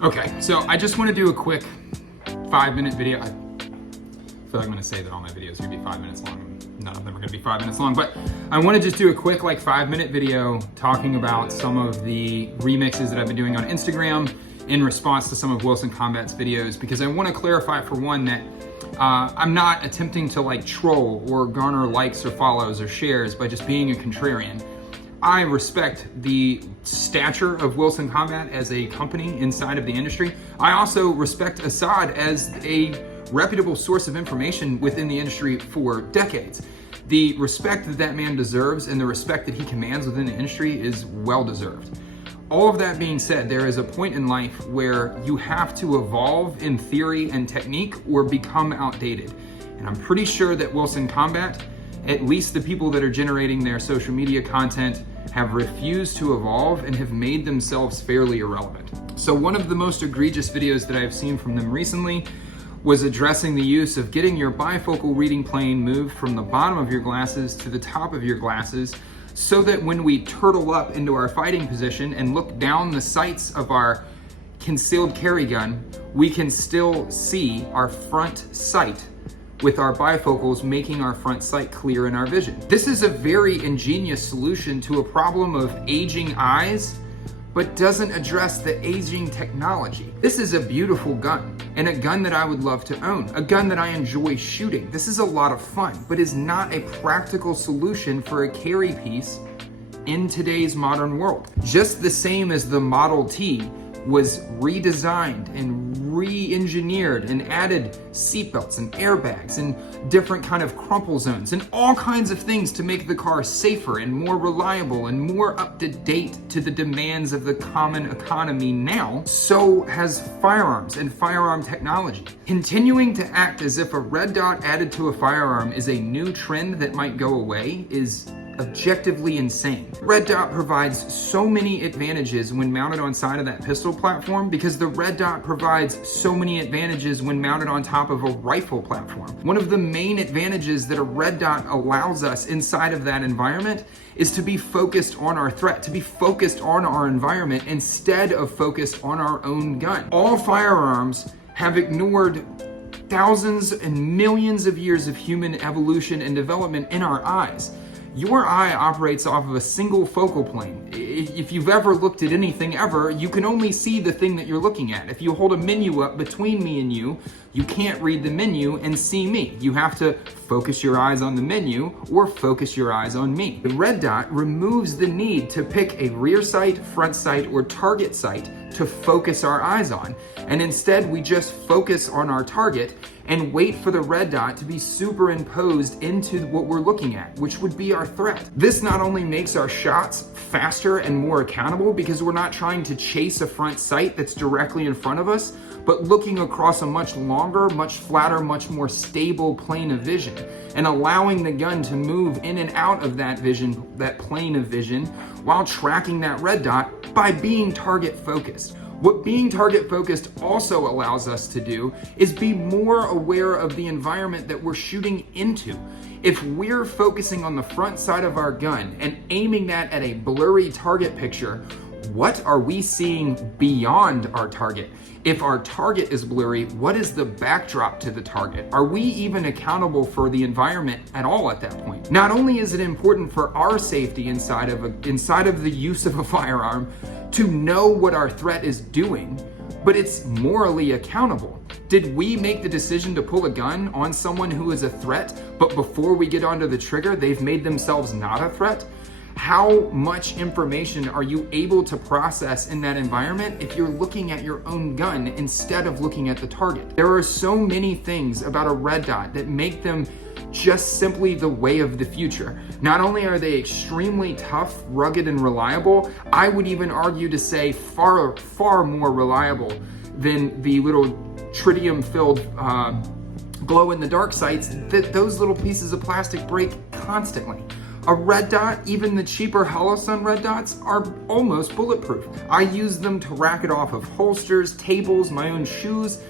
Okay, so I just want to do a quick 5-minute video. I feel like I'm going to say that all my videos are going to be 5 minutes long. None of them are going to be 5 minutes long, but I want to just do a quick 5-minute video talking about some of the remixes that I've been doing on Instagram in response to some of Wilson Combat's videos, because I want to clarify, for one, that I'm not attempting to troll or garner likes or follows or shares by just being a contrarian. I respect the stature of Wilson Combat as a company inside of the industry. I also respect Assad as a reputable source of information within the industry for decades. The respect that that man deserves and the respect that he commands within the industry is well deserved. All of that being said, there is a point in life where you have to evolve in theory and technique or become outdated. And I'm pretty sure that Wilson Combat, at least the people that are generating their social media content, have refused to evolve and have made themselves fairly irrelevant. So one of the most egregious videos that I've seen from them recently was addressing the use of getting your bifocal reading plane moved from the bottom of your glasses to the top of your glasses, so that when we turtle up into our fighting position and look down the sights of our concealed carry gun, we can still see our front sight with our bifocals, making our front sight clear in our vision. This is a very ingenious solution to a problem of aging eyes, but doesn't address the aging technology. This is a beautiful gun, and a gun that I would love to own, a gun that I enjoy shooting. This is a lot of fun, but is not a practical solution for a carry piece in today's modern world. Just the same as the Model T was redesigned and re-engineered and added seatbelts and airbags and different kind of crumple zones and all kinds of things to make the car safer and more reliable and more up to date to the demands of the common economy now, so has firearms and firearm technology. Continuing to act as if a red dot added to a firearm is a new trend that might go away is objectively insane. Red dot provides so many advantages when mounted on side of that pistol platform, because the red dot provides so many advantages when mounted on top of a rifle platform. One of the main advantages that a red dot allows us inside of that environment is to be focused on our threat, to be focused on our environment instead of focused on our own gun. All firearms have ignored thousands and millions of years of human evolution and development in our eyes. Your eye operates off of a single focal plane. If you've ever looked at anything ever, you can only see the thing that you're looking at. If you hold a menu up between me and you can't read the menu and see me. You have to focus your eyes on the menu or focus your eyes on me. The red dot removes the need to pick a rear sight, front sight, or target sight to focus our eyes on. And instead, we just focus on our target and wait for the red dot to be superimposed into what we're looking at, which would be our threat. This not only makes our shots faster and more accountable, because we're not trying to chase a front sight that's directly in front of us, but looking across a much longer, much flatter, much more stable plane of vision, and allowing the gun to move in and out of that vision, that plane of vision, while tracking that red dot by being target focused. What being target focused also allows us to do is be more aware of the environment that we're shooting into. If we're focusing on the front side of our gun and aiming that at a blurry target picture, what are we seeing beyond our target? If our target is blurry, what is the backdrop to the target? Are we even accountable for the environment at all at that point? Not only is it important for our safety inside of the use of a firearm to know what our threat is doing, but it's morally accountable. Did we make the decision to pull a gun on someone who is a threat, but before we get onto the trigger, they've made themselves not a threat? How much information are you able to process in that environment if you're looking at your own gun instead of looking at the target? There are so many things about a red dot that make them just simply the way of the future. Not only are they extremely tough, rugged, and reliable, I would even argue to say far, far more reliable than the little tritium-filled glow-in-the-dark sights that those little pieces of plastic break constantly. A red dot, even the cheaper Holosun red dots, are almost bulletproof. I use them to rack it off of holsters, tables, my own shoes.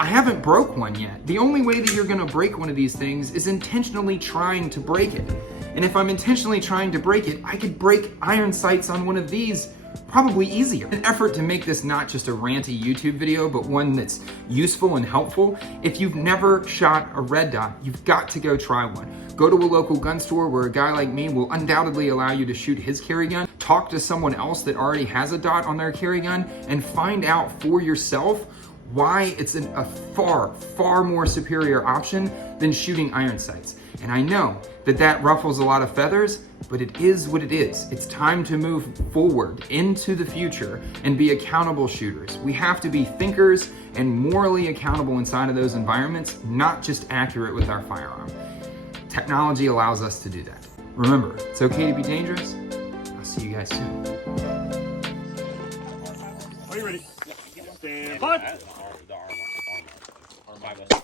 I haven't broke one yet. The only way that you're gonna break one of these things is intentionally trying to break it. And if I'm intentionally trying to break it, I could break iron sights on one of these probably easier. An effort to make this not just a ranty YouTube video, but one that's useful and helpful. If you've never shot a red dot, you've got to go try one. Go to a local gun store where a guy like me will undoubtedly allow you to shoot his carry gun. Talk to someone else that already has a dot on their carry gun and find out for yourself why it's a far, far more superior option than shooting iron sights. And I know that ruffles a lot of feathers, but it is what it is. It's time to move forward into the future and be accountable shooters. We have to be thinkers and morally accountable inside of those environments, not just accurate with our firearm. Technology allows us to do that. Remember, it's okay to be dangerous. I'll see you guys soon. Are you ready? Yeah. Stand. Put. The arm.